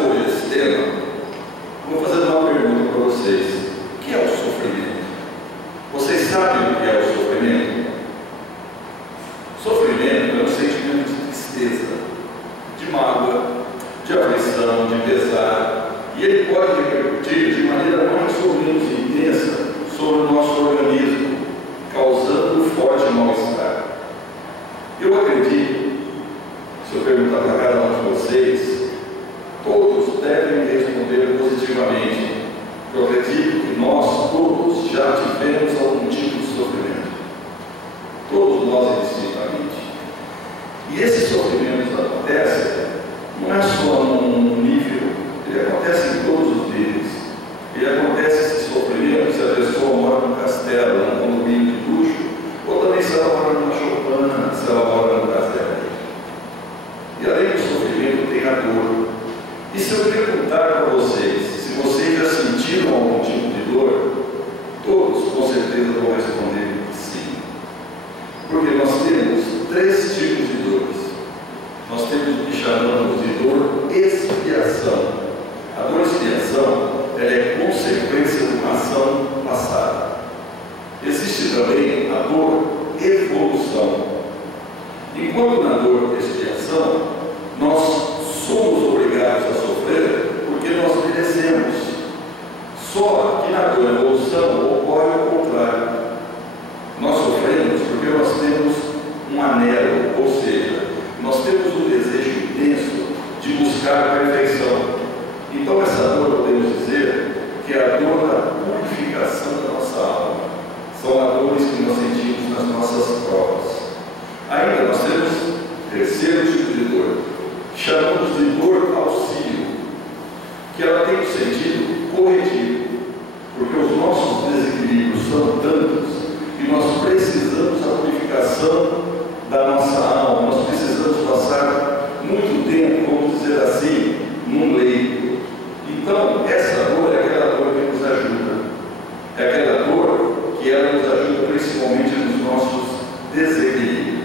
desenvolver esse tema, vou fazer uma pergunta para vocês. O que é o sofrimento? Vocês sabem o que é o sofrimento? Sofrimento é um sentimento de tristeza, de mágoa, de aflição, de pesar, e ele pode repercutir de maneira mais ou menos intensa sobre o nosso organismo, causando forte mal-estar. Eu acredito, se eu perguntar para cada um de vocês, todos devem me responder positivamente. Eu acredito que nós todos já tivemos algum tipo de sofrimento. Todos nós indistintamente. E esses sofrimentos acontecem, não é só num nível, ele acontece em todos os níveis. Ele acontece esse sofrimento se a pessoa mora num castelo, num condomínio de luxo, ou também se ela mora numa choupana, se ela mora num castelo. E além do sofrimento tem a dor. E se eu perguntar para vocês, se vocês já sentiram algum tipo de dor, todos com certeza vão responder que sim. Porque nós temos 3 tipos de dores. Nós temos o que chamamos de dor expiação. A dor expiação é consequência de uma ação passada. Existe também a dor evolução. Enquanto na dor expiação, nós somos obrigados a sofrer porque nós merecemos. Só que na dor evolução ocorre o contrário. Nós sofremos porque nós temos um anelo, ou seja, nós temos um desejo intenso de buscar a perfeição. Então essa dor, podemos dizer, que é a dor da purificação da nossa alma. São as dores que nós sentimos nas nossas provas. Ainda nós temos terceiro tipo de dor, que chamamos de dor auxílio, que ela tem um sentido corretivo, porque os nossos desequilíbrios são tantos que nós precisamos da purificação da nossa alma, nós precisamos passar muito tempo, vamos dizer assim, num leito. Então, essa dor é aquela dor que nos ajuda, é aquela dor que ela nos ajuda principalmente nos nossos desequilíbrios.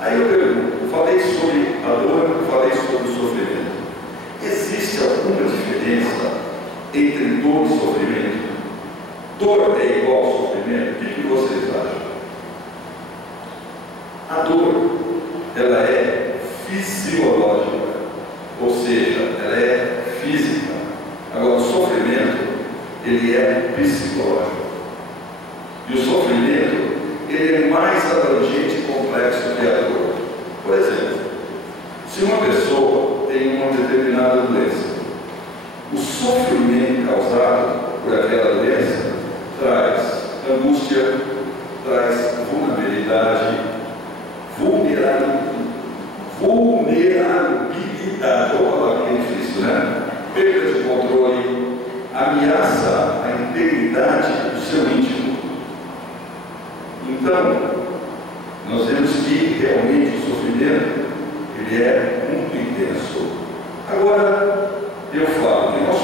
Aí eu pergunto, eu falei sobre a dor, eu falei sobre o sofrimento. Existe alguma diferença entre dor e sofrimento? Dor é igual ao sofrimento? O que vocês acham? A dor, ela é fisiológica, ou seja, ela é física. Agora, o sofrimento, ele é psicológico. E o sofrimento, ele é mais abrangente e complexo que a dor. Por exemplo, se uma pessoa tem uma determinada doença, o sofrimento causado por aquela doença traz angústia, traz vulnerabilidade, ou palavra que é difícil, né? Perda de controle, ameaça a integridade do seu íntimo. Então, nós vemos que realmente o sofrimento, ele é muito intenso. Agora, eu falo que nós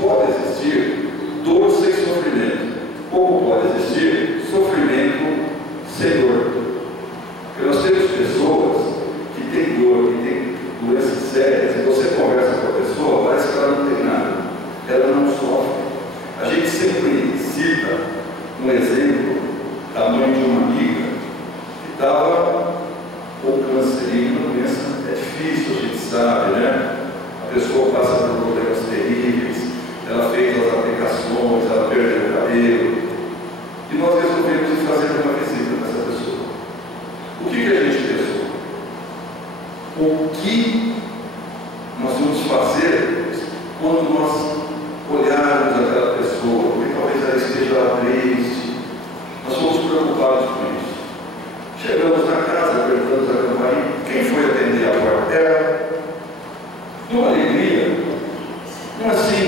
pode existir dor sem sofrimento, como pode existir sofrimento sem dor. Porque nós temos pessoas que têm dor, que têm doenças sérias, e você conversa com a pessoa, parece que ela não tem nada, ela não sofre. A gente sempre cita um exemplo da mãe de uma amiga que estava com câncer, e uma doença é difícil, a gente sabe, né? A pessoa passa por problemas terríveis, ela fez as aplicações, ela perdeu o cabelo, e nós resolvemos fazer uma visita nessa pessoa. O que a gente pensou? O que nós vamos fazer quando nós olharmos aquela pessoa, porque talvez ela esteja lá triste? Nós fomos preocupados com isso. Chegamos na casa, perguntamos a campainha, quem foi atender a porta? Ela, numa alegria, não assim,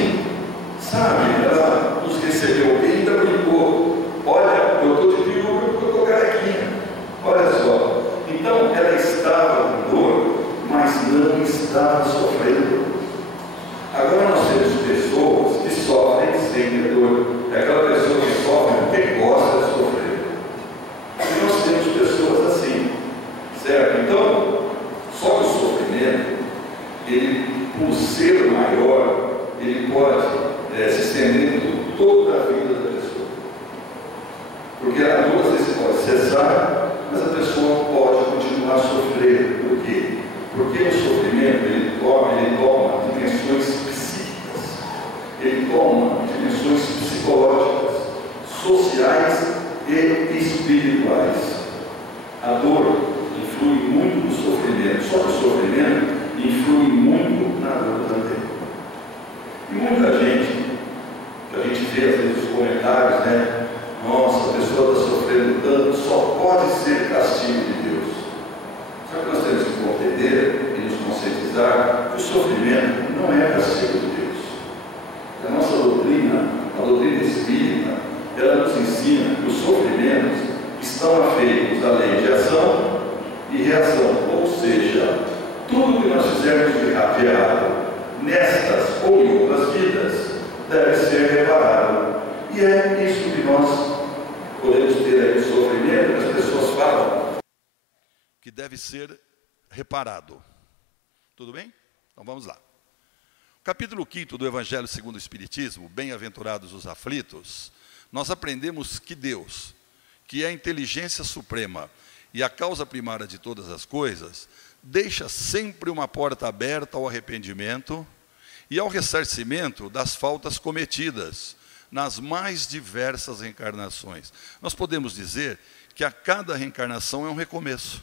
sabe, ela nos recebeu bem e ainda brincou. Olha, eu estou de peruca porque eu estou carequinha. Olha só. Então, ela estava com dor, mas não estava sofrendo. Agora nós temos pessoas que sofrem sem ter dor. É aquela pessoa que sofre porque gosta de sofrer. E nós temos pessoas assim, certo? Então, só que o sofrimento, ele ele, por ser maior, ele pode se estender por toda a vida da pessoa. Porque a dor às vezes pode cessar, mas a pessoa pode continuar a sofrer. Por quê? Porque o sofrimento ele toma dimensões psíquicas, ele toma dimensões psicológicas, sociais e espirituais. A dor influi muito no sofrimento, só que o sofrimento influi muito na dor também. E muita gente, que a gente vê às vezes nos comentários, né? Nossa, a pessoa está sofrendo tanto, só pode ser castigo de Deus. Só que nós temos que compreender e nos conscientizar que o sofrimento não é castigo de Deus. A nossa doutrina, a doutrina espírita, ela nos ensina que os sofrimentos estão afeitos à lei de ação e reação, ou seja, tudo que nós fizermos de errado nestas ou em outras vidas deve ser reparado. E é isso que nós podemos ter aí de sofrimento, que as pessoas falam que deve ser reparado. Tudo bem? Então vamos lá. Capítulo 5 do Evangelho segundo o Espiritismo, bem-aventurados os aflitos, nós aprendemos que Deus, que é a inteligência suprema e a causa primária de todas as coisas, deixa sempre uma porta aberta ao arrependimento e ao ressarcimento das faltas cometidas nas mais diversas reencarnações. Nós podemos dizer que a cada reencarnação é um recomeço,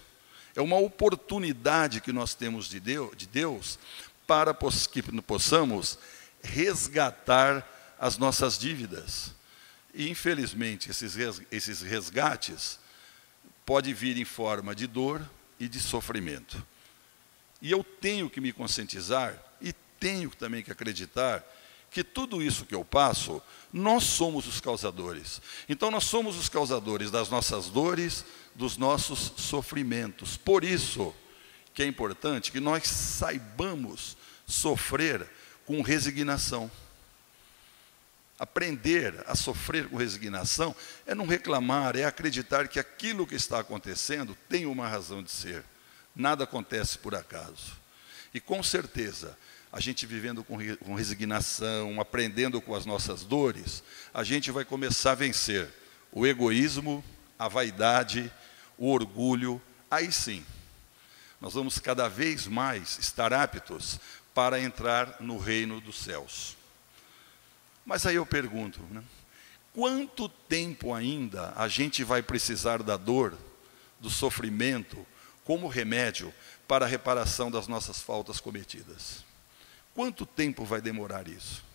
é uma oportunidade que nós temos de Deus para que possamos resgatar as nossas dívidas. E, infelizmente, esses resgates podem vir em forma de dor e de sofrimento. E eu tenho que me conscientizar e tenho também que acreditar que tudo isso que eu passo, nós somos os causadores. Então, nós somos os causadores das nossas dores, dos nossos sofrimentos. Por isso que é importante que nós saibamos sofrer com resignação. Aprender a sofrer com resignação é não reclamar, é acreditar que aquilo que está acontecendo tem uma razão de ser. Nada acontece por acaso. E com certeza, a gente vivendo com resignação, aprendendo com as nossas dores, a gente vai começar a vencer o egoísmo, a vaidade, o orgulho. Aí sim, nós vamos cada vez mais estar aptos para entrar no reino dos céus. Mas aí eu pergunto, né? Quanto tempo ainda a gente vai precisar da dor, do sofrimento, como remédio para a reparação das nossas faltas cometidas? Quanto tempo vai demorar isso?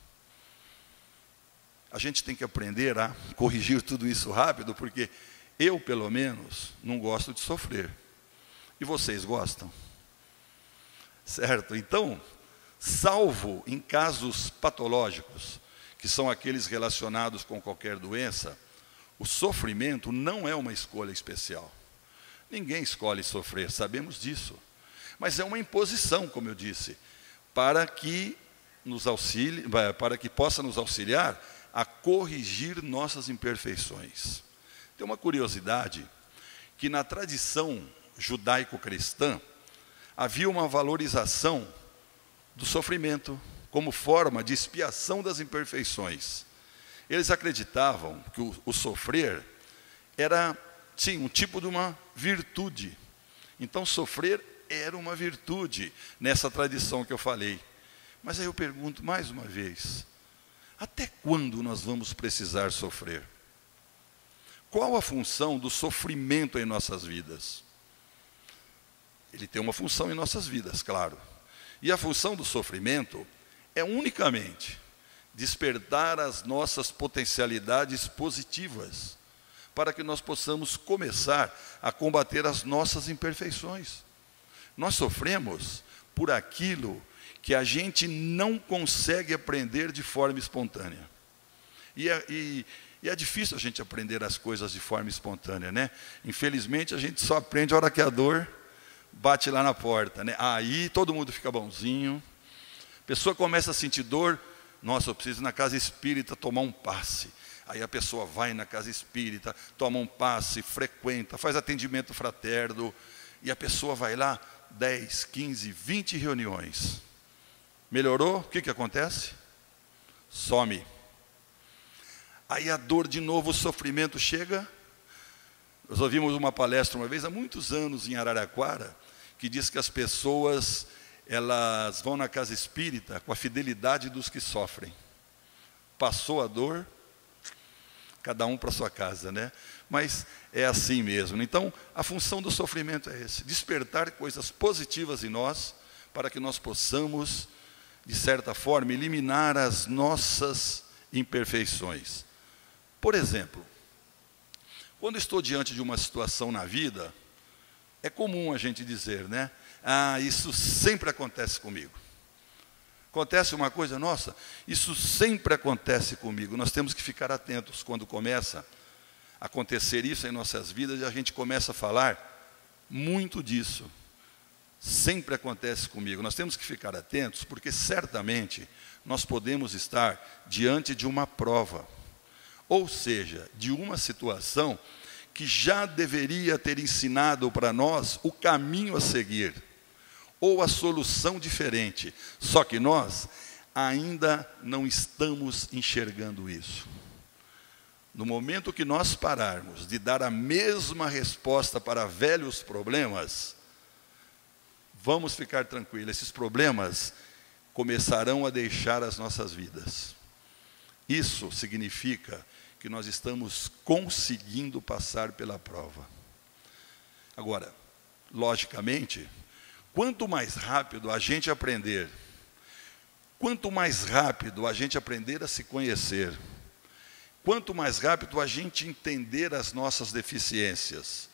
A gente tem que aprender a corrigir tudo isso rápido, porque eu, pelo menos, não gosto de sofrer. E vocês gostam? Certo? Então, salvo em casos patológicos, que são aqueles relacionados com qualquer doença, o sofrimento não é uma escolha especial. Ninguém escolhe sofrer, sabemos disso. Mas é uma imposição, como eu disse, para que possa nos auxiliar a corrigir nossas imperfeições. Tem uma curiosidade, que na tradição judaico-cristã, havia uma valorização do sofrimento, como forma de expiação das imperfeições. Eles acreditavam que o sofrer era, sim, um tipo de uma virtude. Então, sofrer era uma virtude, nessa tradição que eu falei. Mas aí eu pergunto mais uma vez, até quando nós vamos precisar sofrer? Qual a função do sofrimento em nossas vidas? Ele tem uma função em nossas vidas, claro. E a função do sofrimento é unicamente despertar as nossas potencialidades positivas, para que nós possamos começar a combater as nossas imperfeições. Nós sofremos por aquilo que a gente não consegue aprender de forma espontânea. E é difícil a gente aprender as coisas de forma espontânea, né? Infelizmente, a gente só aprende a hora que a dor bate lá na porta, né? Aí todo mundo fica bonzinho. A pessoa começa a sentir dor, nossa, eu preciso ir na casa espírita tomar um passe. Aí a pessoa vai na casa espírita, toma um passe, frequenta, faz atendimento fraterno, e a pessoa vai lá 10, 15, 20 reuniões. Melhorou, o que acontece? Some. Aí a dor de novo, o sofrimento chega. Nós ouvimos uma palestra uma vez, há muitos anos, em Araraquara, que diz que as pessoas, elas vão na casa espírita com a fidelidade dos que sofrem. Passou a dor, cada um para sua casa, né? Mas é assim mesmo. Então, a função do sofrimento é esse: despertar coisas positivas em nós, para que nós possamos, de certa forma, eliminar as nossas imperfeições. Por exemplo, quando estou diante de uma situação na vida, é comum a gente dizer, né? Ah, isso sempre acontece comigo. Acontece uma coisa, nossa, isso sempre acontece comigo. Nós temos que ficar atentos quando começa a acontecer isso em nossas vidas, e a gente começa a falar muito disso. Sempre acontece comigo. Nós temos que ficar atentos, porque certamente nós podemos estar diante de uma prova, ou seja, de uma situação que já deveria ter ensinado para nós o caminho a seguir, ou a solução diferente, só que nós ainda não estamos enxergando isso. No momento que nós pararmos de dar a mesma resposta para velhos problemas, vamos ficar tranquilos, esses problemas começarão a deixar as nossas vidas. Isso significa que nós estamos conseguindo passar pela prova. Agora, logicamente, quanto mais rápido a gente aprender, quanto mais rápido a gente aprender a se conhecer, quanto mais rápido a gente entender as nossas deficiências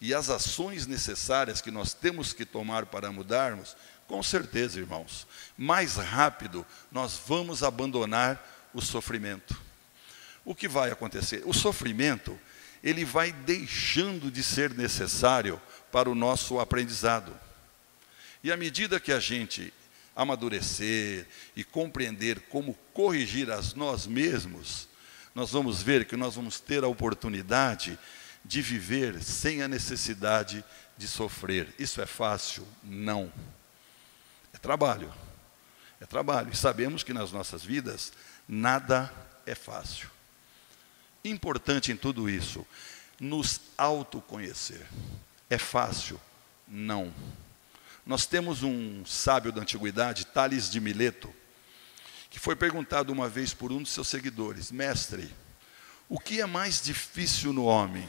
e as ações necessárias que nós temos que tomar para mudarmos, com certeza, irmãos, mais rápido nós vamos abandonar o sofrimento. O que vai acontecer? O sofrimento, ele vai deixando de ser necessário para o nosso aprendizado. E à medida que a gente amadurecer e compreender como corrigir a nós mesmos, nós vamos ver que nós vamos ter a oportunidade de viver sem a necessidade de sofrer. Isso é fácil? Não. É trabalho. É trabalho. E sabemos que nas nossas vidas nada é fácil. Importante em tudo isso, nos autoconhecer. É fácil? Não. Nós temos um sábio da antiguidade, Tales de Mileto, que foi perguntado uma vez por um de seus seguidores: mestre, o que é mais difícil no homem?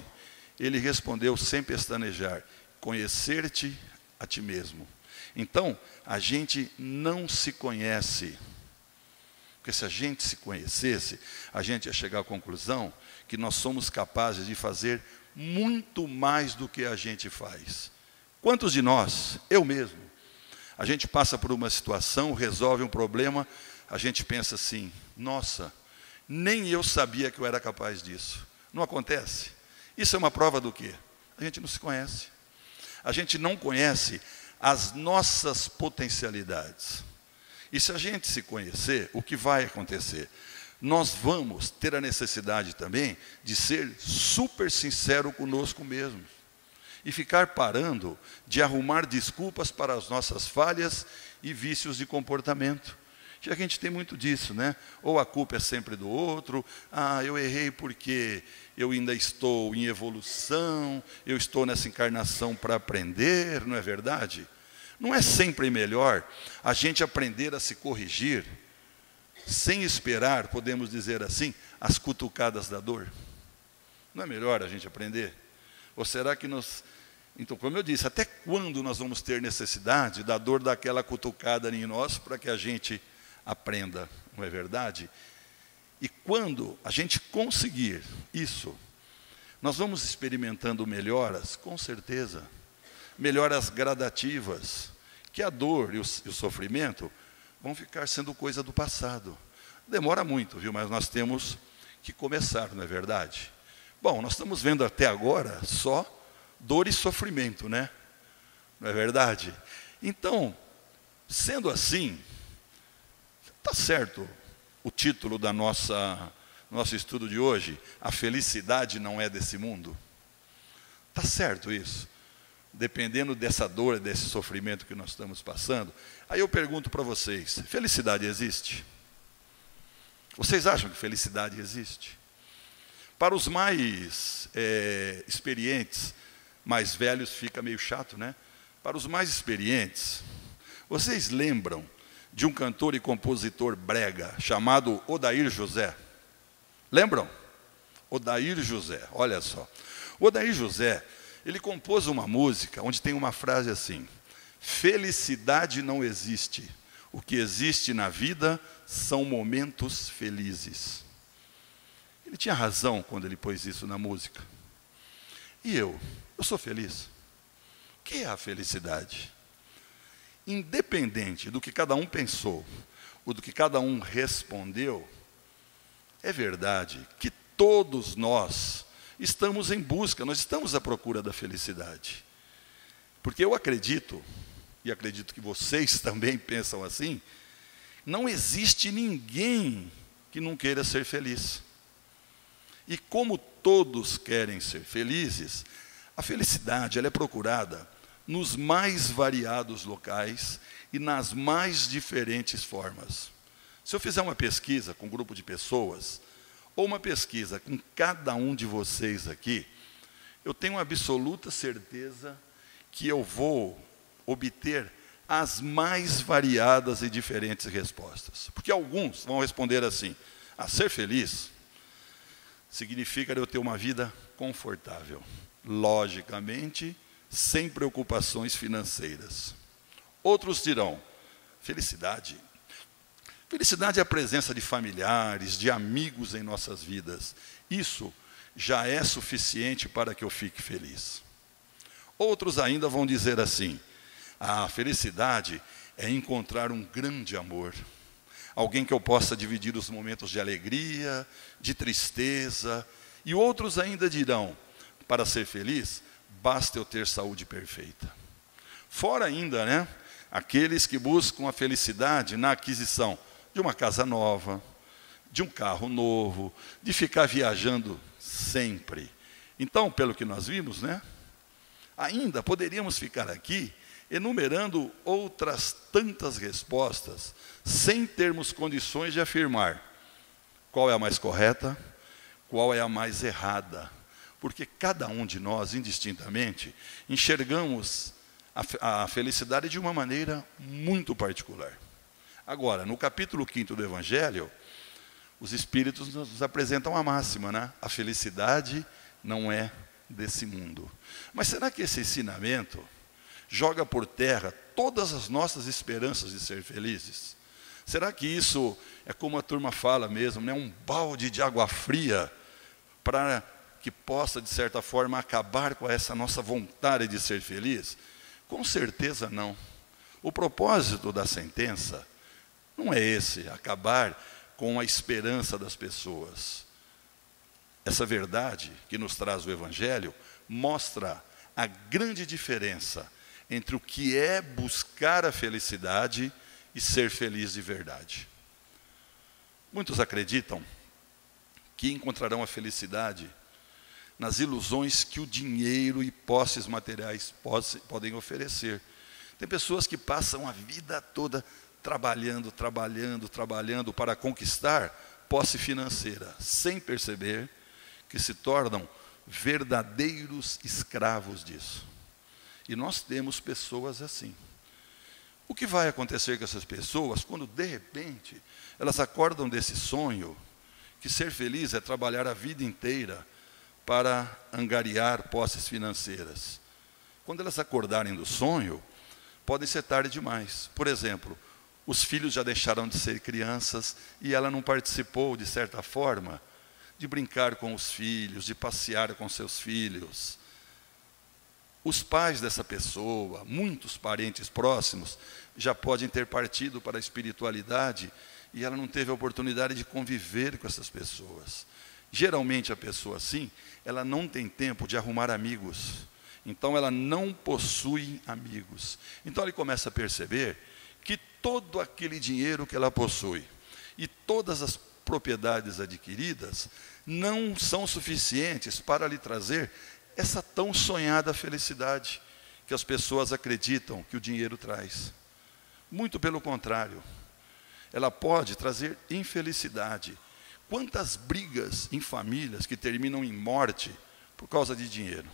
Ele respondeu sem pestanejar: conhecer-te a ti mesmo. Então, a gente não se conhece. Porque se a gente se conhecesse, a gente ia chegar à conclusão que nós somos capazes de fazer muito mais do que a gente faz. Quantos de nós, eu mesmo, a gente passa por uma situação, resolve um problema, a gente pensa assim: nossa, nem eu sabia que eu era capaz disso. Não acontece? Isso é uma prova do quê? A gente não se conhece. A gente não conhece as nossas potencialidades. E se a gente se conhecer, o que vai acontecer? Nós vamos ter a necessidade também de ser super sincero conosco mesmos. E ficar parando de arrumar desculpas para as nossas falhas e vícios de comportamento. Já que a gente tem muito disso, né? Ou a culpa é sempre do outro, eu errei porque eu ainda estou em evolução, eu estou nessa encarnação para aprender, não é verdade? Não é sempre melhor a gente aprender a se corrigir, sem esperar, podemos dizer assim, as cutucadas da dor? Não é melhor a gente aprender? Ou será que nós... Então, como eu disse, até quando nós vamos ter necessidade da dor daquela cutucada em nós para que a gente aprenda, não é verdade? E quando a gente conseguir isso, nós vamos experimentando melhoras, com certeza, melhoras gradativas, que a dor e o sofrimento vão ficar sendo coisa do passado. Demora muito, viu? Mas nós temos que começar, não é verdade? Bom, nós estamos vendo até agora só dor e sofrimento, né? Não é verdade? Então, sendo assim, está certo o título da nosso estudo de hoje: a felicidade não é desse mundo. Está certo isso? dependendo dessa dor, desse sofrimento que nós estamos passando, aí eu pergunto para vocês, felicidade existe? Vocês acham que felicidade existe? Para os mais experientes, mais velhos fica meio chato, né? Para os mais experientes, vocês lembram de um cantor e compositor brega chamado Odair José? Lembram? Odair José, olha só. Odair José, ele compôs uma música onde tem uma frase assim: felicidade não existe, o que existe na vida são momentos felizes. Ele tinha razão quando ele pôs isso na música. E eu sou feliz. O que é a felicidade? Independente do que cada um pensou, ou do que cada um respondeu, é verdade que todos nós estamos em busca, nós estamos à procura da felicidade. Porque eu acredito, e acredito que vocês também pensam assim, não existe ninguém que não queira ser feliz. E como todos querem ser felizes, a felicidade ela é procurada nos mais variados locais e nas mais diferentes formas. Se eu fizer uma pesquisa com um grupo de pessoas, ou uma pesquisa com cada um de vocês aqui, eu tenho absoluta certeza que eu vou obter as mais variadas e diferentes respostas. Porque alguns vão responder assim: ser feliz significa eu ter uma vida confortável, logicamente, sem preocupações financeiras. Outros dirão: felicidade é a presença de familiares, de amigos em nossas vidas. Isso já é suficiente para que eu fique feliz. Outros ainda vão dizer assim: a felicidade é encontrar um grande amor, alguém que eu possa dividir os momentos de alegria, de tristeza. E outros ainda dirão: para ser feliz, basta eu ter saúde perfeita. Fora ainda, né, aqueles que buscam a felicidade na aquisição de uma casa nova, de um carro novo, de ficar viajando sempre. Então, pelo que nós vimos, né, ainda poderíamos ficar aqui enumerando outras tantas respostas, sem termos condições de afirmar qual é a mais correta, qual é a mais errada. Porque cada um de nós, indistintamente, enxergamos a felicidade de uma maneira muito particular. Agora, no capítulo 5º do Evangelho, os Espíritos nos apresentam a máxima, né? A felicidade não é desse mundo. Mas será que esse ensinamento joga por terra todas as nossas esperanças de ser felizes? Será que isso é como a turma fala mesmo, né? Um balde de água fria para que possa, de certa forma, acabar com essa nossa vontade de ser feliz? Com certeza não. O propósito da sentença não é esse, acabar com a esperança das pessoas. Essa verdade que nos traz o Evangelho mostra a grande diferença entre o que é buscar a felicidade e ser feliz de verdade. Muitos acreditam que encontrarão a felicidade nas ilusões que o dinheiro e posses materiais podem oferecer. Tem pessoas que passam a vida toda trabalhando para conquistar posse financeira, sem perceber que se tornam verdadeiros escravos disso. E nós temos pessoas assim. O que vai acontecer com essas pessoas quando, de repente, elas acordam desse sonho, que ser feliz é trabalhar a vida inteira para angariar posses financeiras? Quando elas acordarem do sonho, podem ser tarde demais. Por exemplo, os filhos já deixaram de ser crianças e ela não participou, de certa forma, de brincar com os filhos, de passear com seus filhos. Os pais dessa pessoa, muitos parentes próximos, já podem ter partido para a espiritualidade e ela não teve a oportunidade de conviver com essas pessoas. Geralmente a pessoa assim, ela não tem tempo de arrumar amigos. Então ela não possui amigos. Então ele começa a perceber que todo aquele dinheiro que ela possui e todas as propriedades adquiridas não são suficientes para lhe trazer essa tão sonhada felicidade, que as pessoas acreditam que o dinheiro traz. Muito pelo contrário, ela pode trazer infelicidade. Quantas brigas em famílias que terminam em morte por causa de dinheiro,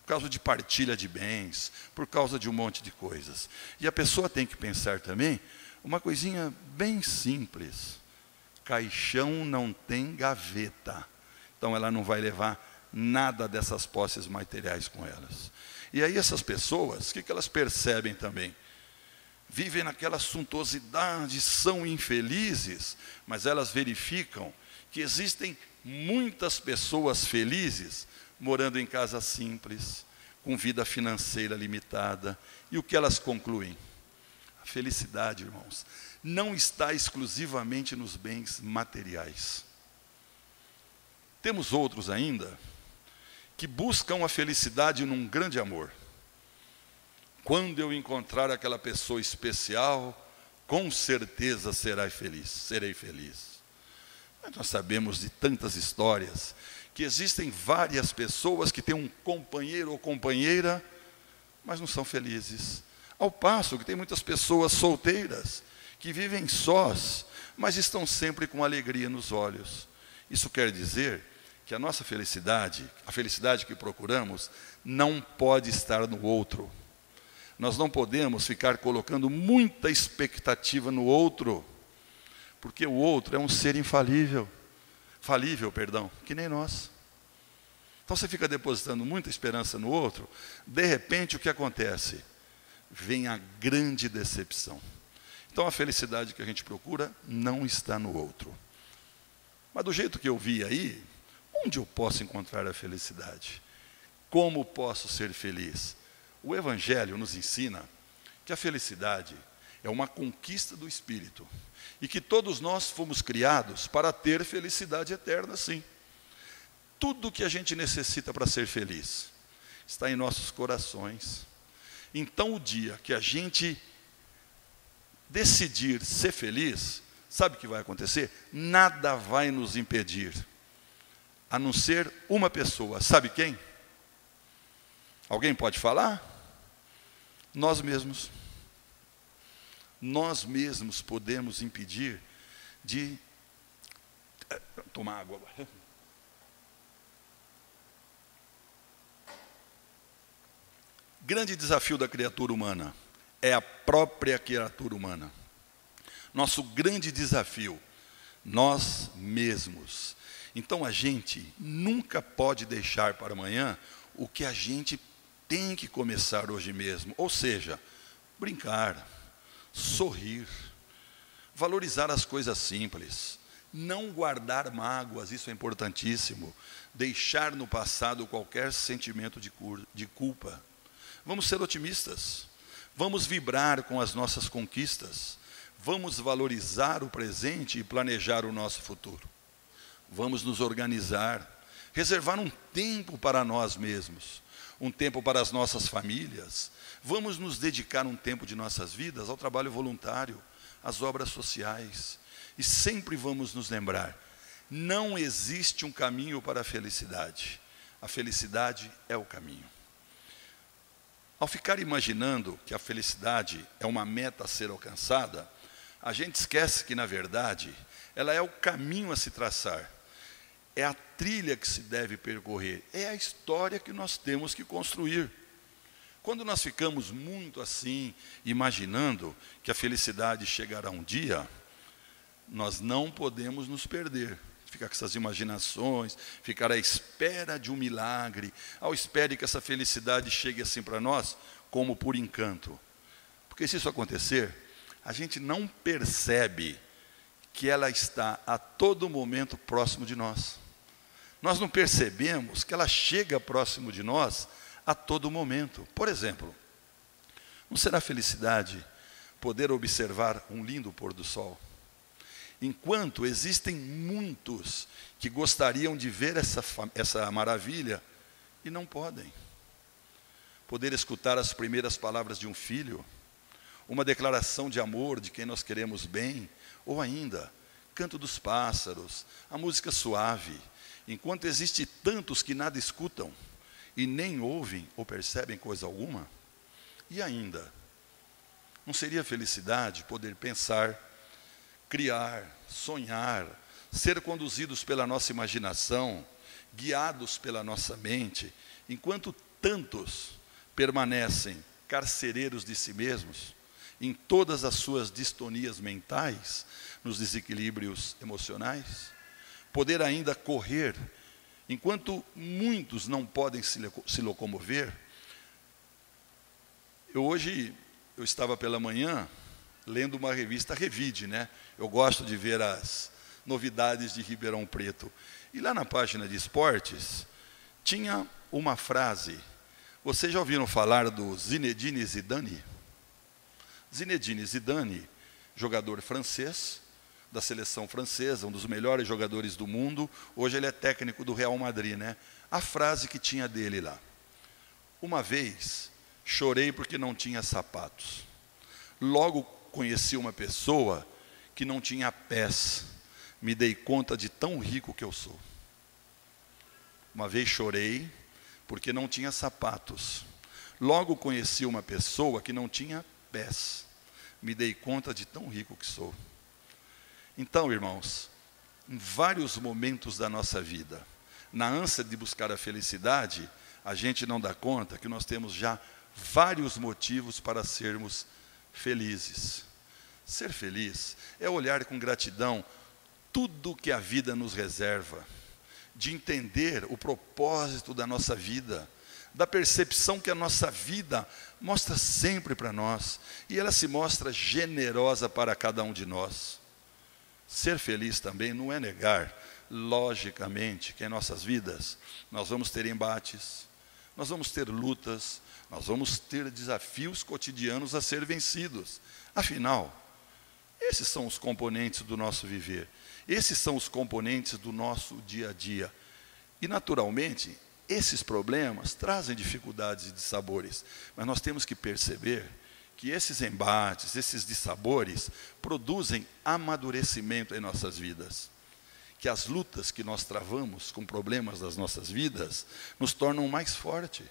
por causa de partilha de bens, por causa de um monte de coisas. E a pessoa tem que pensar também uma coisinha bem simples: caixão não tem gaveta, então ela não vai levar nada dessas posses materiais com elas. E aí essas pessoas, o que elas percebem também? Vivem naquela suntuosidade, são infelizes, mas elas verificam que existem muitas pessoas felizes morando em casa simples, com vida financeira limitada. E o que elas concluem? A felicidade, irmãos, não está exclusivamente nos bens materiais. Temos outros ainda que buscam a felicidade num grande amor. Quando eu encontrar aquela pessoa especial, com certeza serei feliz. Mas nós sabemos de tantas histórias que existem várias pessoas que têm um companheiro ou companheira, mas não são felizes. Ao passo que tem muitas pessoas solteiras que vivem sós, mas estão sempre com alegria nos olhos. Isso quer dizer que a nossa felicidade, a felicidade que procuramos, não pode estar no outro. Nós não podemos ficar colocando muita expectativa no outro, porque o outro é um ser falível, que nem nós. Então você fica depositando muita esperança no outro, de repente o que acontece? Vem a grande decepção. Então a felicidade que a gente procura não está no outro. Mas do jeito que eu vi aí, onde eu posso encontrar a felicidade? Como posso ser feliz? O Evangelho nos ensina que a felicidade é uma conquista do Espírito e que todos nós fomos criados para ter felicidade eterna, sim. Tudo que a gente necessita para ser feliz está em nossos corações. Então, o dia que a gente decidir ser feliz, sabe o que vai acontecer? Nada vai nos impedir, a não ser uma pessoa. Sabe quem? Alguém pode falar? Nós mesmos. Nós mesmos podemos impedir de tomar água agora. Grande desafio da criatura humana é a própria criatura humana. Nosso grande desafio, nós mesmos. Então a gente nunca pode deixar para amanhã o que a gente tem que começar hoje mesmo. Ou seja, brincar, sorrir, valorizar as coisas simples, não guardar mágoas, isso é importantíssimo. Deixar no passado qualquer sentimento de culpa. Vamos ser otimistas, vamos vibrar com as nossas conquistas, vamos valorizar o presente e planejar o nosso futuro. Vamos nos organizar, reservar um tempo para nós mesmos, um tempo para as nossas famílias. Vamos nos dedicar um tempo de nossas vidas ao trabalho voluntário, às obras sociais. E sempre vamos nos lembrar, não existe um caminho para a felicidade. A felicidade é o caminho. Ao ficar imaginando que a felicidade é uma meta a ser alcançada, a gente esquece que, na verdade, ela é o caminho a se traçar. É a trilha que se deve percorrer, é a história que nós temos que construir. Quando nós ficamos muito assim, imaginando que a felicidade chegará um dia, nós não podemos nos perder. Ficar com essas imaginações, ficar à espera de um milagre, à espera que essa felicidade chegue assim para nós, como por encanto. Porque se isso acontecer, a gente não percebe que ela está a todo momento próximo de nós. Nós não percebemos que ela chega próximo de nós a todo momento. Por exemplo, não será felicidade poder observar um lindo pôr do sol? Enquanto existem muitos que gostariam de ver essa maravilha e não podem. Poder escutar as primeiras palavras de um filho, uma declaração de amor de quem nós queremos bem, ou ainda, canto dos pássaros, a música suave. Enquanto existe tantos que nada escutam e nem ouvem ou percebem coisa alguma, E ainda, não seria felicidade poder pensar, criar, sonhar, ser conduzidos pela nossa imaginação, guiados pela nossa mente, enquanto tantos permanecem carcereiros de si mesmos, em todas as suas distonias mentais, nos desequilíbrios emocionais? Poder ainda correr, enquanto muitos não podem se locomover. Hoje, eu estava pela manhã lendo uma revista Revide, né? Eu gosto de ver as novidades de Ribeirão Preto. E lá na página de esportes, tinha uma frase. Vocês já ouviram falar do Zinedine Zidane? Zinedine Zidane, jogador francês, da seleção francesa, um dos melhores jogadores do mundo. Hoje ele é técnico do Real Madrid, né? A frase que tinha dele lá: uma vez chorei porque não tinha sapatos. Logo conheci uma pessoa que não tinha pés. Me dei conta de tão rico que eu sou. Uma vez chorei porque não tinha sapatos. Logo conheci uma pessoa que não tinha pés. Me dei conta de tão rico que sou. Então, irmãos, em vários momentos da nossa vida, na ânsia de buscar a felicidade, a gente não dá conta que nós temos já vários motivos para sermos felizes. Ser feliz é olhar com gratidão tudo que a vida nos reserva, de entender o propósito da nossa vida, da percepção que a nossa vida mostra sempre para nós, e ela se mostra generosa para cada um de nós. Ser feliz também não é negar, logicamente, que em nossas vidas nós vamos ter embates, nós vamos ter lutas, nós vamos ter desafios cotidianos a ser vencidos. Afinal, esses são os componentes do nosso viver, esses são os componentes do nosso dia a dia. E, naturalmente, esses problemas trazem dificuldades e dissabores, mas nós temos que perceber que esses embates, esses dissabores, produzem amadurecimento em nossas vidas. Que as lutas que nós travamos com problemas das nossas vidas nos tornam mais fortes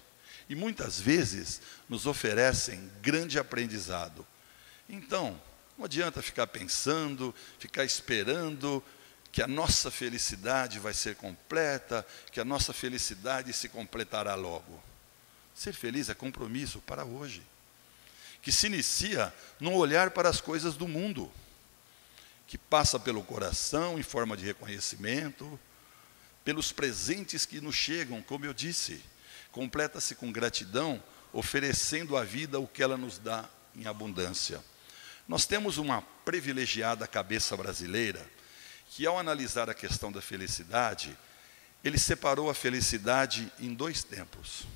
e muitas vezes nos oferecem grande aprendizado. Então, não adianta ficar pensando, ficar esperando que a nossa felicidade vai ser completa, que a nossa felicidade se completará logo. Ser feliz é compromisso para hoje, que se inicia num olhar para as coisas do mundo, que passa pelo coração em forma de reconhecimento, pelos presentes que nos chegam, como eu disse, completa-se com gratidão, oferecendo à vida o que ela nos dá em abundância. Nós temos uma privilegiada cabeça brasileira, que ao analisar a questão da felicidade, ele separou a felicidade em dois tempos.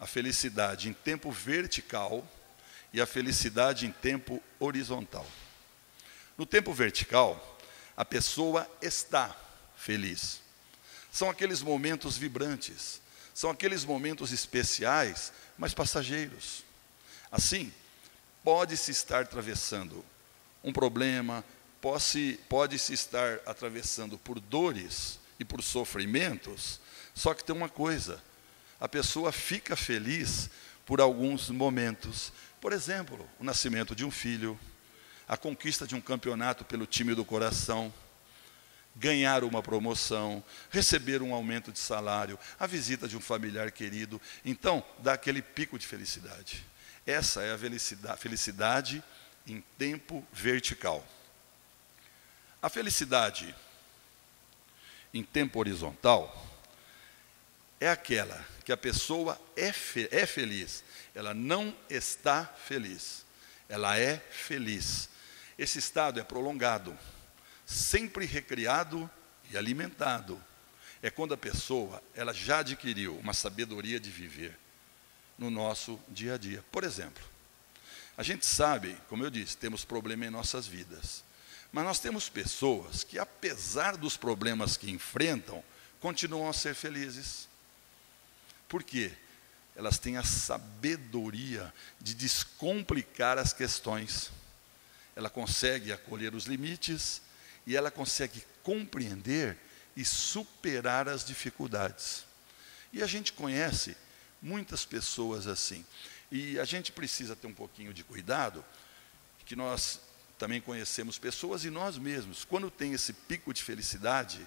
A felicidade em tempo vertical e a felicidade em tempo horizontal. No tempo vertical, a pessoa está feliz. São aqueles momentos vibrantes, são aqueles momentos especiais, mas passageiros. Assim, pode-se estar atravessando um problema, pode-se estar atravessando por dores e por sofrimentos, só que tem uma coisa: a pessoa fica feliz por alguns momentos. Por exemplo, o nascimento de um filho, a conquista de um campeonato pelo time do coração, ganhar uma promoção, receber um aumento de salário, a visita de um familiar querido. Então, dá aquele pico de felicidade. Essa é a felicidade em tempo vertical. A felicidade em tempo horizontal é aquela que a pessoa é feliz, ela não está feliz, ela é feliz. Esse estado é prolongado, sempre recriado e alimentado. É quando a pessoa, ela já adquiriu uma sabedoria de viver no nosso dia a dia. Por exemplo, a gente sabe, como eu disse, temos problema em nossas vidas, mas nós temos pessoas que, apesar dos problemas que enfrentam, continuam a ser felizes. Por quê? Elas têm a sabedoria de descomplicar as questões. Ela consegue acolher os limites e ela consegue compreender e superar as dificuldades. E a gente conhece muitas pessoas assim. E a gente precisa ter um pouquinho de cuidado, que nós também conhecemos pessoas e nós mesmos, quando tem esse pico de felicidade,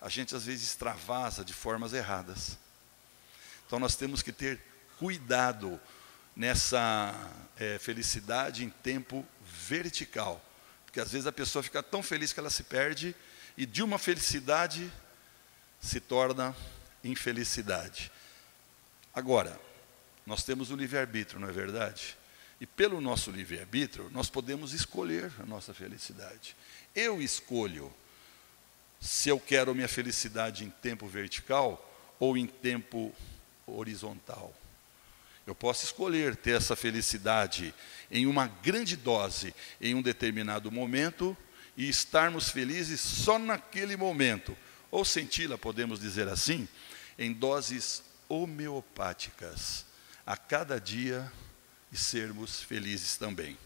a gente às vezes extravasa de formas erradas. Então nós temos que ter cuidado nessa felicidade em tempo vertical. Porque às vezes a pessoa fica tão feliz que ela se perde, e de uma felicidade se torna infelicidade. Agora, nós temos o livre-arbítrio, não é verdade? E pelo nosso livre-arbítrio, nós podemos escolher a nossa felicidade. Eu escolho se eu quero minha felicidade em tempo vertical ou em tempo horizontal. Eu posso escolher ter essa felicidade em uma grande dose, em um determinado momento, e estarmos felizes só naquele momento. Ou senti-la, podemos dizer assim, em doses homeopáticas, a cada dia, e sermos felizes também.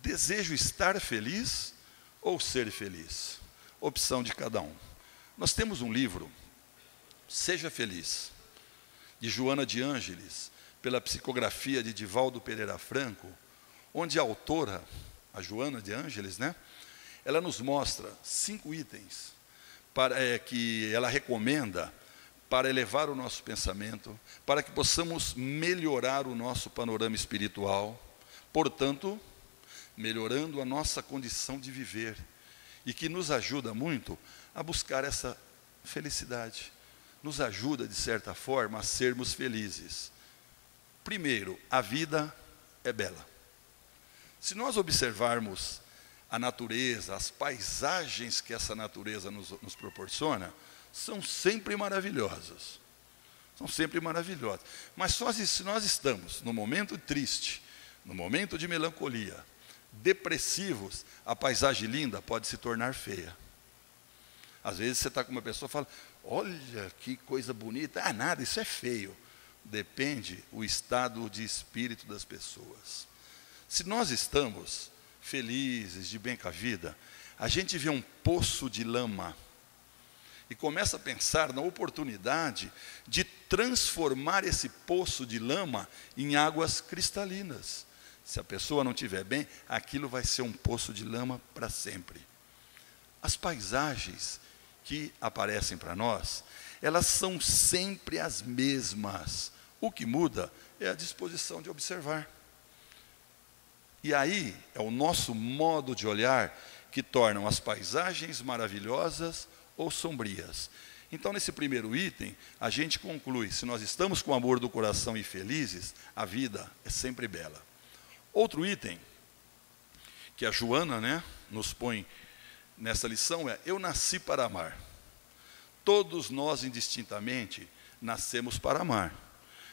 Desejo estar feliz ou ser feliz? Opção de cada um. Nós temos um livro, Seja Feliz, de Joana de Ângeles, pela psicografia de Divaldo Pereira Franco, onde a autora, a Joana de Ângeles, ela nos mostra 5 itens que ela recomenda para elevar o nosso pensamento, para que possamos melhorar o nosso panorama espiritual, portanto, melhorando a nossa condição de viver, e que nos ajuda muito a buscar essa felicidade, nos ajuda, de certa forma, a sermos felizes. Primeiro, a vida é bela. Se nós observarmos a natureza, as paisagens que essa natureza nos proporciona, são sempre maravilhosas. São sempre maravilhosas. Mas só se nós estamos no momento triste, no momento de melancolia, depressivos, a paisagem linda pode se tornar feia. Às vezes você está com uma pessoa e fala, olha que coisa bonita. Ah, nada, isso é feio. Depende o estado de espírito das pessoas. Se nós estamos felizes, de bem com a vida, a gente vê um poço de lama e começa a pensar na oportunidade de transformar esse poço de lama em águas cristalinas. Se a pessoa não estiver bem, aquilo vai ser um poço de lama para sempre. As paisagens que aparecem para nós, elas são sempre as mesmas. O que muda é a disposição de observar. E aí é o nosso modo de olhar que tornam as paisagens maravilhosas ou sombrias. Então, nesse primeiro item, a gente conclui, se nós estamos com o amor do coração e felizes, a vida é sempre bela. Outro item, que a Joana nos põe nessa lição é, eu nasci para amar. Todos nós, indistintamente, nascemos para amar.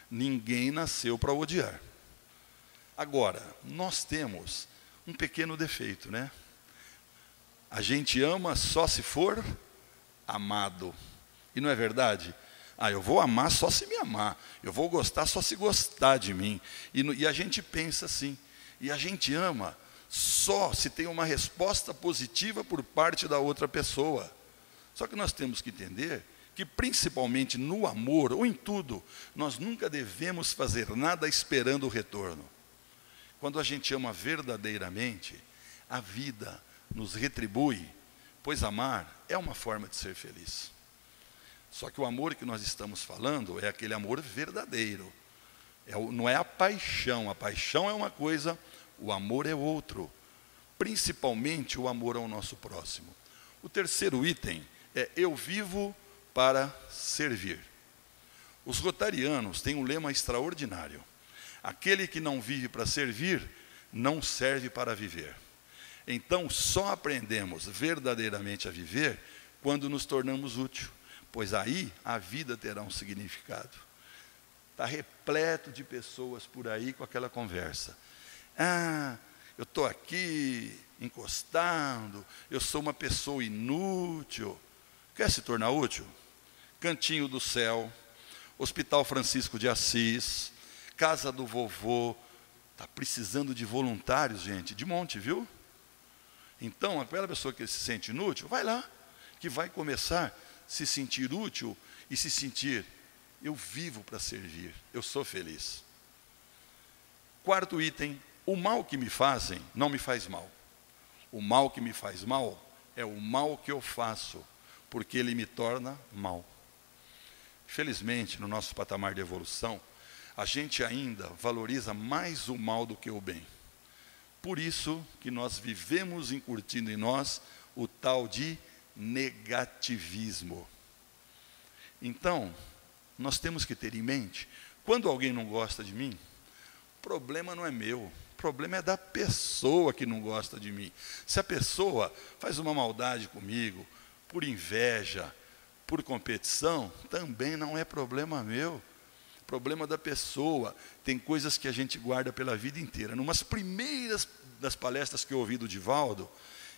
Ninguém nasceu para odiar. Agora, nós temos um pequeno defeito, A gente ama só se for amado. E não é verdade? Eu vou amar só se me amar. Eu vou gostar só se gostar de mim. E a gente pensa assim. E a gente ama só se tem uma resposta positiva por parte da outra pessoa. Só que nós temos que entender que, principalmente no amor, ou em tudo, nós nunca devemos fazer nada esperando o retorno. Quando a gente ama verdadeiramente, a vida nos retribui, pois amar é uma forma de ser feliz. Só que o amor que nós estamos falando é aquele amor verdadeiro. Não é a paixão é uma coisa, o amor é outro. Principalmente o amor ao nosso próximo. O terceiro item é eu vivo para servir. Os rotarianos têm um lema extraordinário. Aquele que não vive para servir, não serve para viver. Então, só aprendemos verdadeiramente a viver quando nos tornamos úteis, pois aí a vida terá um significado. Está repleto de pessoas por aí com aquela conversa. Eu estou aqui encostado, eu sou uma pessoa inútil. Quer se tornar útil? Cantinho do Céu, Hospital Francisco de Assis, Casa do Vovô. Está precisando de voluntários, gente, de monte, viu? Então, aquela pessoa que se sente inútil, vai lá, que vai começar a se sentir útil e se sentir, eu vivo para servir, eu sou feliz. Quarto item, o mal que me fazem não me faz mal. O mal que me faz mal é o mal que eu faço, porque ele me torna mal. Felizmente, no nosso patamar de evolução, a gente ainda valoriza mais o mal do que o bem. Por isso que nós vivemos incutindo em nós o tal de negativismo. Então, nós temos que ter em mente, quando alguém não gosta de mim, o problema não é meu, o problema é da pessoa que não gosta de mim. Se a pessoa faz uma maldade comigo, por inveja, por competição, também não é problema meu. Problema da pessoa. Tem coisas que a gente guarda pela vida inteira. Numas primeiras das palestras que eu ouvi do Divaldo,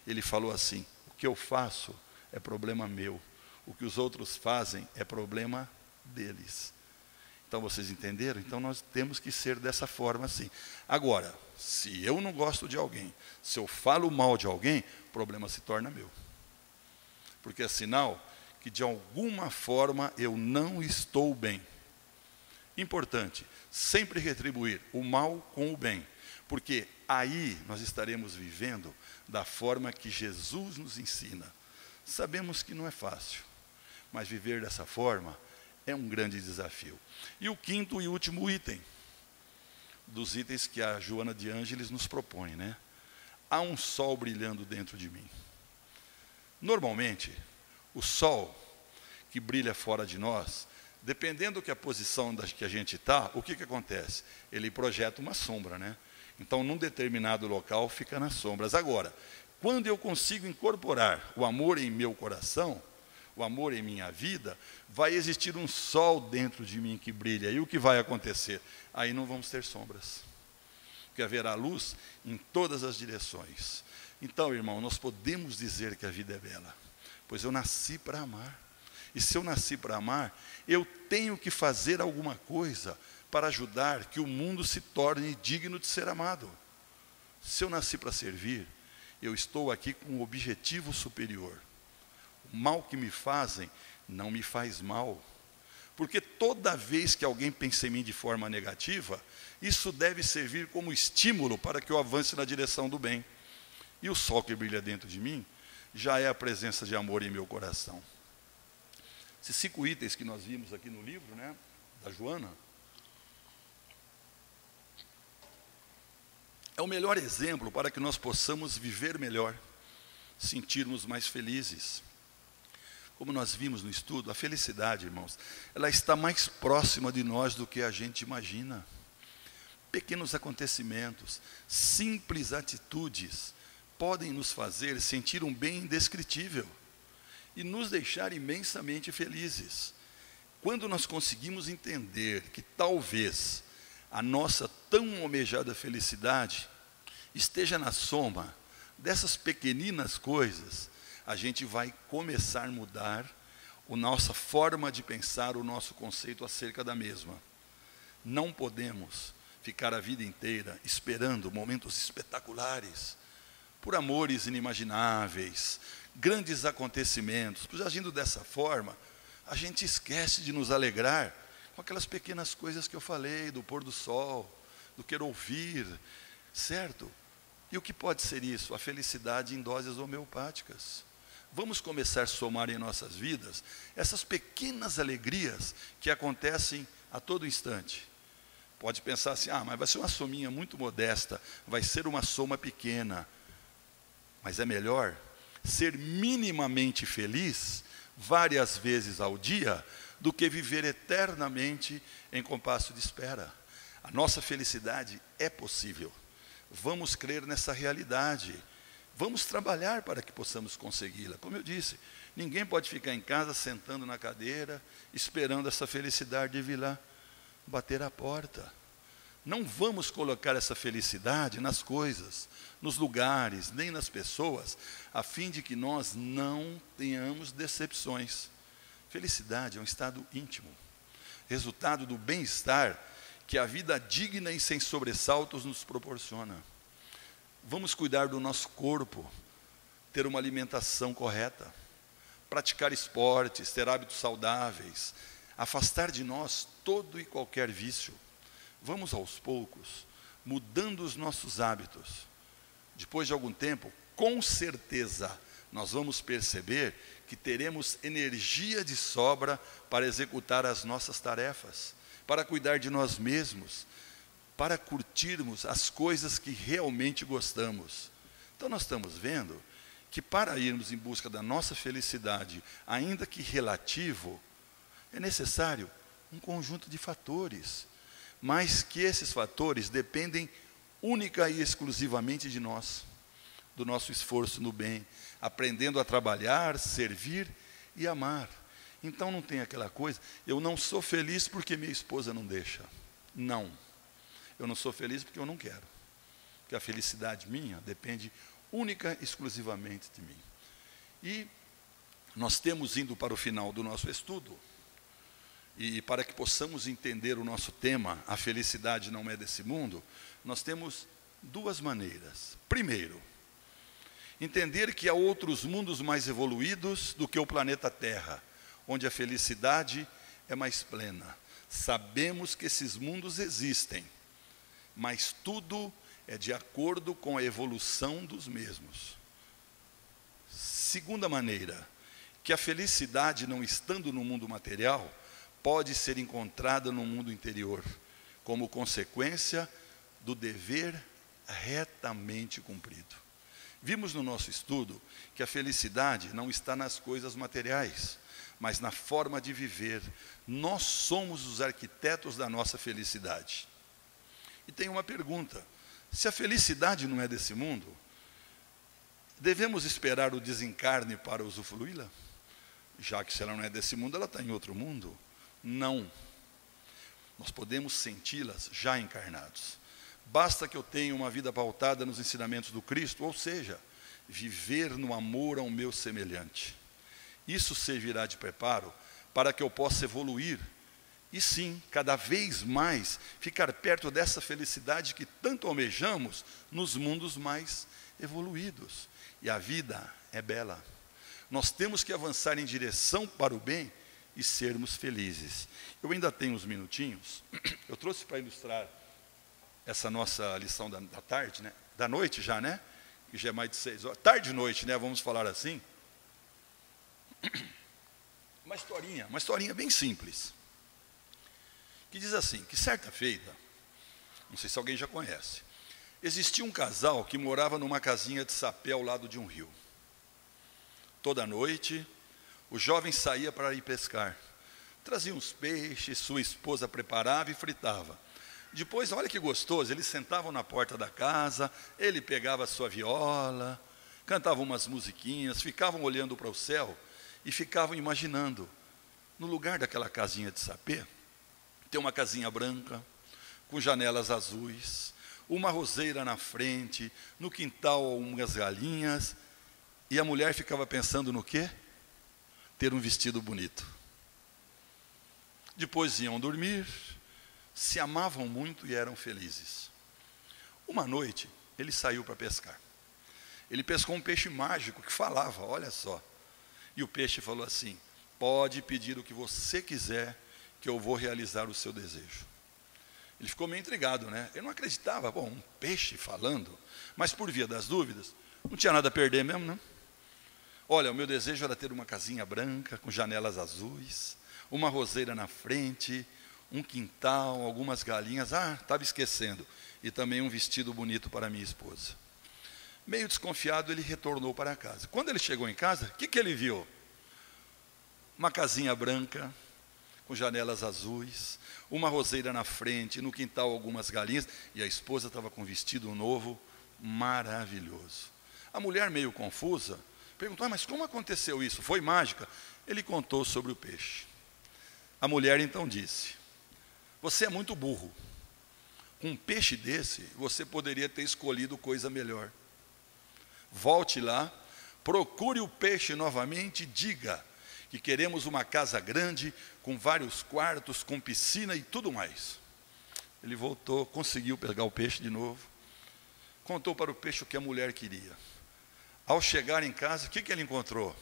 ele falou assim: o que eu faço é problema meu, o que os outros fazem é problema deles. Então vocês entenderam? Então nós temos que ser dessa forma assim. Agora, se eu não gosto de alguém, se eu falo mal de alguém, o problema se torna meu. Porque é sinal que de alguma forma eu não estou bem. Importante, sempre retribuir o mal com o bem, porque aí nós estaremos vivendo da forma que Jesus nos ensina. Sabemos que não é fácil, mas viver dessa forma é um grande desafio. E o quinto e último item, dos itens que a Joana de Ângeles nos propõe, né? Há um sol brilhando dentro de mim. Normalmente, o sol que brilha fora de nós, dependendo que a posição que a gente está, o que acontece? Ele projeta uma sombra, né? Então, num determinado local, fica nas sombras. Agora, quando eu consigo incorporar o amor em meu coração, o amor em minha vida, vai existir um sol dentro de mim que brilha. E o que vai acontecer? Aí não vamos ter sombras, porque haverá luz em todas as direções. Então, irmão, nós podemos dizer que a vida é bela, pois eu nasci para amar. E se eu nasci para amar, eu tenho que fazer alguma coisa para ajudar que o mundo se torne digno de ser amado. Se eu nasci para servir, eu estou aqui com um objetivo superior. O mal que me fazem não me faz mal. Porque toda vez que alguém pensa em mim de forma negativa, isso deve servir como estímulo para que eu avance na direção do bem. E o sol que brilha dentro de mim já é a presença de amor em meu coração. Esses 5 itens que nós vimos aqui no livro, né, da Joana, é o melhor exemplo para que nós possamos viver melhor, sentirmos mais felizes. Como nós vimos no estudo, a felicidade, irmãos, ela está mais próxima de nós do que a gente imagina. Pequenos acontecimentos, simples atitudes, podem nos fazer sentir um bem indescritível e nos deixar imensamente felizes. Quando nós conseguimos entender que talvez a nossa tão almejada felicidade esteja na soma dessas pequeninas coisas, a gente vai começar a mudar a nossa forma de pensar, o nosso conceito acerca da mesma. Não podemos ficar a vida inteira esperando momentos espetaculares, por amores inimagináveis, grandes acontecimentos. Pois agindo dessa forma, a gente esquece de nos alegrar com aquelas pequenas coisas que eu falei, do pôr do sol, do querer ouvir, certo? E o que pode ser isso? A felicidade em doses homeopáticas. Vamos começar a somar em nossas vidas essas pequenas alegrias que acontecem a todo instante. Pode pensar assim, mas vai ser uma sominha muito modesta, vai ser uma soma pequena. Mas é melhor ser minimamente feliz várias vezes ao dia do que viver eternamente em compasso de espera. A nossa felicidade é possível. Vamos crer nessa realidade. Vamos trabalhar para que possamos consegui-la. Como eu disse, ninguém pode ficar em casa sentando na cadeira, esperando essa felicidade vir lá bater a porta. Não vamos colocar essa felicidade nas coisas, nos lugares, nem nas pessoas, a fim de que nós não tenhamos decepções. Felicidade é um estado íntimo, resultado do bem-estar que a vida digna e sem sobressaltos nos proporciona. Vamos cuidar do nosso corpo, ter uma alimentação correta, praticar esportes, ter hábitos saudáveis, afastar de nós todo e qualquer vício. Vamos aos poucos mudando os nossos hábitos, depois de algum tempo, com certeza, nós vamos perceber que teremos energia de sobra para executar as nossas tarefas, para cuidar de nós mesmos, para curtirmos as coisas que realmente gostamos. Então nós estamos vendo que para irmos em busca da nossa felicidade, ainda que relativo, é necessário um conjunto de fatores, mas que esses fatores dependem única e exclusivamente de nós, do nosso esforço no bem, aprendendo a trabalhar, servir e amar. Então não tem aquela coisa, eu não sou feliz porque minha esposa não deixa. Não, eu não sou feliz porque eu não quero. Porque a felicidade minha depende única e exclusivamente de mim. E nós temos indo para o final do nosso estudo, e para que possamos entender o nosso tema, a felicidade não é desse mundo, nós temos duas maneiras. Primeiro, entender que há outros mundos mais evoluídos do que o planeta Terra, onde a felicidade é mais plena. Sabemos que esses mundos existem, mas tudo é de acordo com a evolução dos mesmos. Segunda maneira, que a felicidade não estando no mundo material, pode ser encontrada no mundo interior, como consequência do dever retamente cumprido. Vimos no nosso estudo que a felicidade não está nas coisas materiais, mas na forma de viver. Nós somos os arquitetos da nossa felicidade. E tem uma pergunta: se a felicidade não é desse mundo, devemos esperar o desencarne para usufruí-la? Já que se ela não é desse mundo, ela está em outro mundo? Não. Nós podemos senti-las já encarnados. Basta que eu tenha uma vida pautada nos ensinamentos do Cristo, ou seja, viver no amor ao meu semelhante. Isso servirá de preparo para que eu possa evoluir e sim, cada vez mais, ficar perto dessa felicidade que tanto almejamos nos mundos mais evoluídos. E a vida é bela. Nós temos que avançar em direção para o bem e sermos felizes. Eu ainda tenho uns minutinhos, eu trouxe para ilustrar essa nossa lição da tarde, né? Da noite já, né? Que já é mais de 6 horas. Tarde e noite, né? Vamos falar assim. Uma historinha bem simples. Que diz assim, que certa feita, não sei se alguém já conhece, existia um casal que morava numa casinha de sapé ao lado de um rio. Toda noite, o jovem saía para ir pescar. Trazia uns peixes, sua esposa preparava e fritava. Depois, olha que gostoso, eles sentavam na porta da casa, ele pegava a sua viola, cantavam umas musiquinhas, ficavam olhando para o céu e ficavam imaginando, no lugar daquela casinha de sapê, tem uma casinha branca, com janelas azuis, uma roseira na frente, no quintal umas galinhas, e a mulher ficava pensando no quê? Ter um vestido bonito. Depois iam dormir, se amavam muito e eram felizes. Uma noite, ele saiu para pescar. Ele pescou um peixe mágico que falava, olha só. E o peixe falou assim: pode pedir o que você quiser, que eu vou realizar o seu desejo. Ele ficou meio intrigado, né? Ele não acreditava, bom, um peixe falando, mas por via das dúvidas, não tinha nada a perder mesmo, não? Olha, o meu desejo era ter uma casinha branca, com janelas azuis, uma roseira na frente, um quintal, algumas galinhas, estava esquecendo, e também um vestido bonito para minha esposa. Meio desconfiado, ele retornou para casa. Quando ele chegou em casa, o que ele viu? Uma casinha branca, com janelas azuis, uma roseira na frente, no quintal algumas galinhas, e a esposa estava com um vestido novo, maravilhoso. A mulher, meio confusa, perguntou: mas como aconteceu isso? Foi mágica? Ele contou sobre o peixe. A mulher então disse: você é muito burro. Com um peixe desse, você poderia ter escolhido coisa melhor. Volte lá, procure o peixe novamente e diga que queremos uma casa grande, com vários quartos, com piscina e tudo mais. Ele voltou, conseguiu pegar o peixe de novo, contou para o peixe o que a mulher queria. Ao chegar em casa, o que ele encontrou?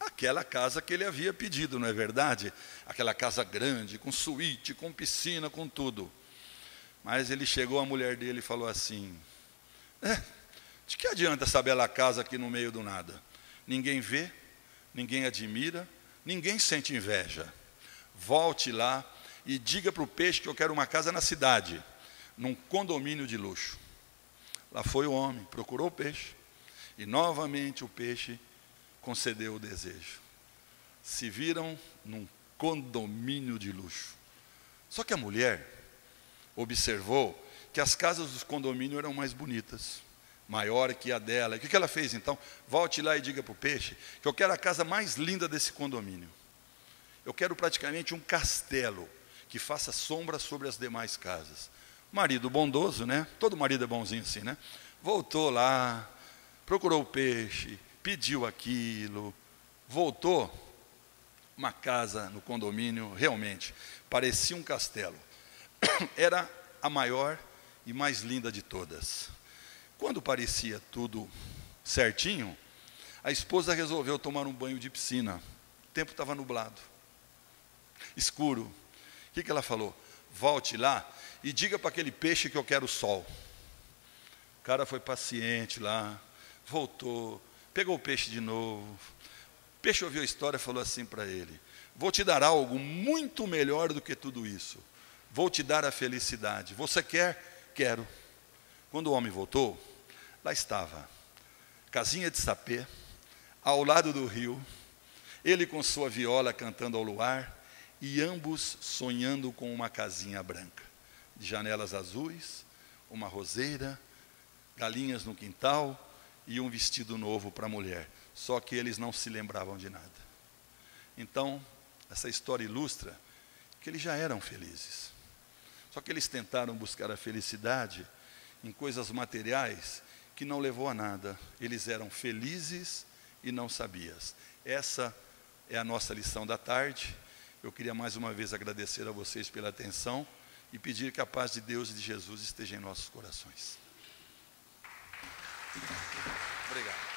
Aquela casa que ele havia pedido, não é verdade? Aquela casa grande, com suíte, com piscina, com tudo. Mas ele chegou, a mulher dele falou assim: de que adianta essa bela casa aqui no meio do nada? Ninguém vê, ninguém admira, ninguém sente inveja. Volte lá e diga para o peixe que eu quero uma casa na cidade, num condomínio de luxo. Lá foi o homem, procurou o peixe, e novamente o peixe concedeu o desejo. Se viram num condomínio de luxo. Só que a mulher observou que as casas dos condomínios eram mais bonitas, maior que a dela. E o que ela fez então? Volte lá e diga para o peixe que eu quero a casa mais linda desse condomínio. Eu quero praticamente um castelo que faça sombra sobre as demais casas. Marido bondoso, né? Todo marido é bonzinho assim, né? Voltou lá, procurou o peixe, pediu aquilo, voltou. Uma casa no condomínio, realmente, parecia um castelo. Era a maior e mais linda de todas. Quando parecia tudo certinho, a esposa resolveu tomar um banho de piscina. O tempo estava nublado, escuro. O que ela falou? Volte lá e diga para aquele peixe que eu quero sol. O cara foi paciente lá, voltou, pegou o peixe de novo. O peixe ouviu a história e falou assim para ele: vou te dar algo muito melhor do que tudo isso. Vou te dar a felicidade. Você quer? Quero. Quando o homem voltou, lá estava, casinha de sapê, ao lado do rio, ele com sua viola cantando ao luar, e ambos sonhando com uma casinha branca, de janelas azuis, uma roseira, galinhas no quintal e um vestido novo para a mulher. Só que eles não se lembravam de nada. Então, essa história ilustra que eles já eram felizes. Só que eles tentaram buscar a felicidade em coisas materiais que não levou a nada. Eles eram felizes e não sabiam. Essa é a nossa lição da tarde. Eu queria mais uma vez agradecer a vocês pela atenção e pedir que a paz de Deus e de Jesus esteja em nossos corações. Obrigado.